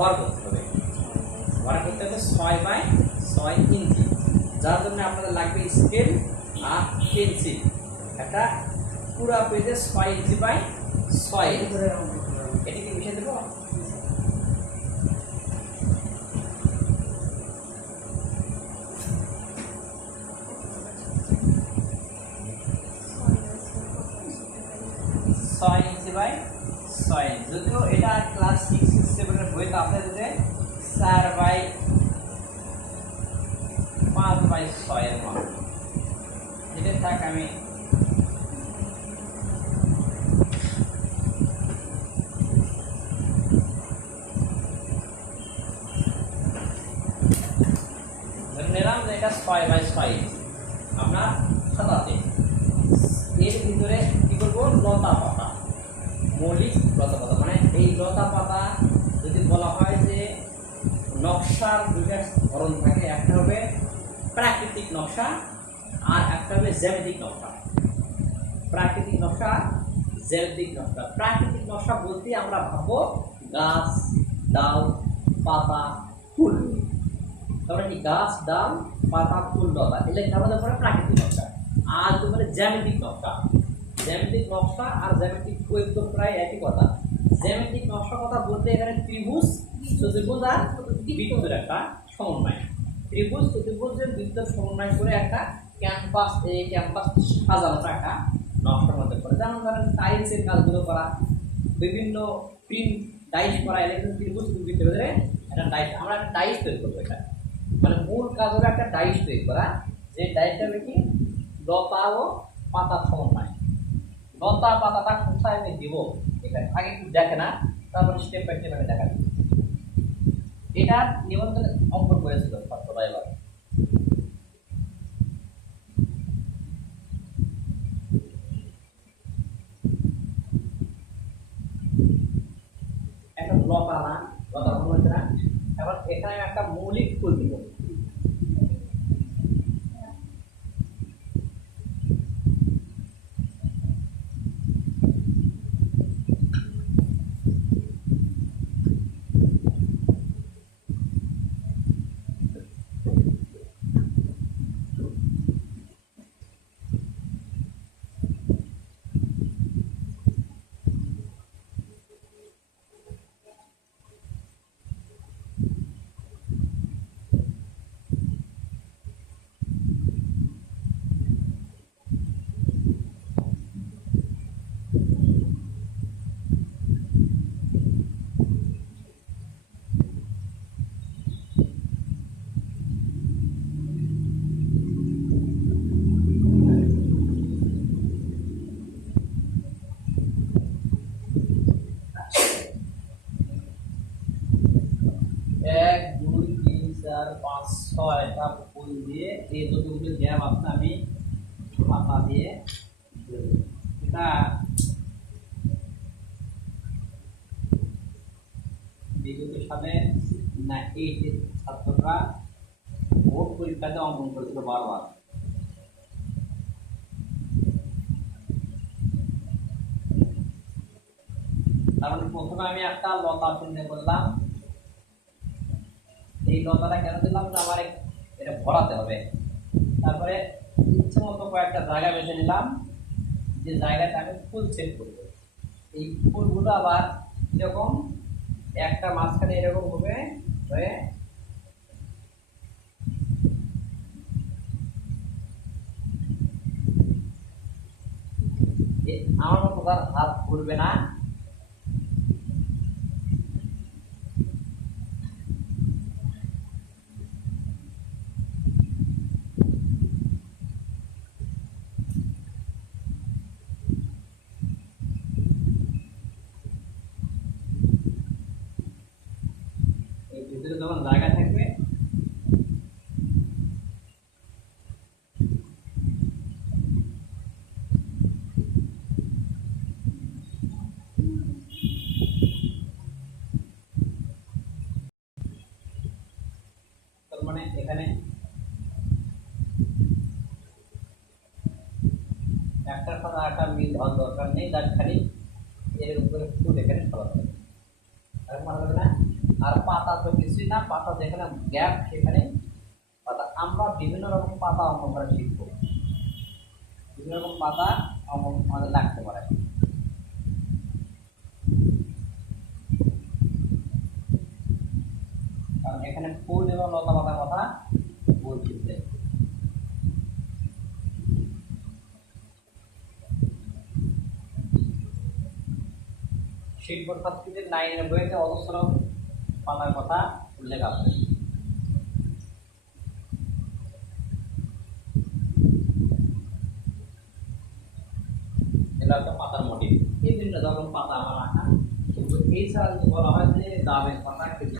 ভর করতে হবে। ভর করতে হবে ছয় বাই ছয় ইঞ্চি। যার জন্য আপনাদের লাগবে স্কেল আর পেন্সিল একটা পুরা পেজে ছয় ইঞ্চি বাই ছয়। এটি কি মিশিয়ে দেবো। ছয় ইঞ্চি বাই ছয়। যদিও এটা ক্লাস সিক্স সেভেনের বইতে আপনাদের যে চার বাই পাঁচ বাই ছয়ের মান। এটা থাক আমি। নিলাম যে এটা ছয় বাই ছয়। আমরা খাতাতে এর ভিতরে মৌলিক লতা পাতা মানে এই লতা পাতা যদি বলা হয় যে নকশার দুইটা ধরন থাকে, একটা হবে প্রাকৃতিক নকশা আর একটা হবে জ্যামিতিক নকশা। প্রাকৃতিক নকশা, জ্যামিতিক নকশা। প্রাকৃতিক নকশা বলতে আমরা ভাববো গাছ, ডাল, পাতা, ফুল। তারপরে কি গাছ, ডাল, পাতা, ফুল, লতা এগুলো আমাদের পরে প্রাকৃতিক নকশা? আর তোমার জ্যামিতিক নকশা? জ্যামিতিক নকশা আর জ্যামিতিক তো প্রায় একই কথা। জ্যামিতিক নকশা কথা বলতে এখানে ত্রিভুজ, চতুর্ভুজ আর বৃত্তের একটা সমন্বয়। ত্রিভুজ চতুর্ভুজের বৃত্তের সমন্বয় করে একটা ক্যাম্পাস, এই ক্যাম্পাস সাজানোটা একটা নকশার মধ্যে পড়ে। যেমন ধরেন টাইলসের কাজগুলো করা, বিভিন্ন প্রিন্ট ডাইস করা এগুলো কিন্তু ত্রিভুজ বৃত্তের ভিতরে একটা ডাইস আমরা একটা ডাইস তৈরি করব এটা। মানে মূল কাজ হলো একটা ডাইস তৈরি করা। যে ডাইসটা হবে কি? লতা ও পাতার সমন্বয়। লতা পাতাটা কোথায় আমি দিব? এখানে। আগে একটু দেখে না, তারপরে স্টেপ বাই স্টেপ আমি দেখা এটা নিবন্ধন অঙ্কন করেছিল ছাত্ররা এবার একটা লতা না লতা হচ্ছে না এবার এখানে একটা মৌলিক ফুল দিব। এক, দুই, তিন, চার, পাঁচ ছয়টা ফুল দিয়ে এই যতগুলো গ্যাপ আছে আমি পাতা দিয়ে এটা বিগত সালে না এইটের ছাত্ররা ভোট পরীক্ষাতে অঙ্কন করেছিল বারবার। তারপরে প্রথমে আমি একটা লতা চিহ্ন করলাম। এই লতাটা কেন দিলাম যে আমার এটা ভরাতে হবে। তারপরে ইচ্ছে মতো কয়েকটা জায়গা বেছে নিলাম। যে জায়গাটা আমি ফুল সেট করব। এই ফুলগুলো আবার এরকম একটা মাঝখানে এরকম হবে, হয়ে আমার মতো তার হাত ঘুরবে না। এই ভিতরে যখন জায়গা থাকবে তার মানে এখানে একটার সাথে আরেকটা মিল হওয়ার দরকার নেই তার খালি এর উপরে ফুল এখানে ফলাতে হবে আর মনে হবে না আর পাতা তো কিছুই না, পাতা যেখানে গ্যাপ সেখানে পাতা। আমরা বিভিন্ন রকম পাতা অঙ্কন করা শিখব। বিভিন্ন রকম পাতা অঙ্কন আমাদের লাগতে পারে। কারণ এখানে ফুল এবং লতা পাতার কথা বলছি। শিল্প সংস্কৃতির নাইনের বইতে অজস্র পাতার কথা উল্লেখ আছে। এটা হচ্ছে পাতার মোটিভ এই বিভিন্ন ধরনের পাতা আমার রাখা কিন্তু এই ছাড়া বলা হয় যে দামের পাতা।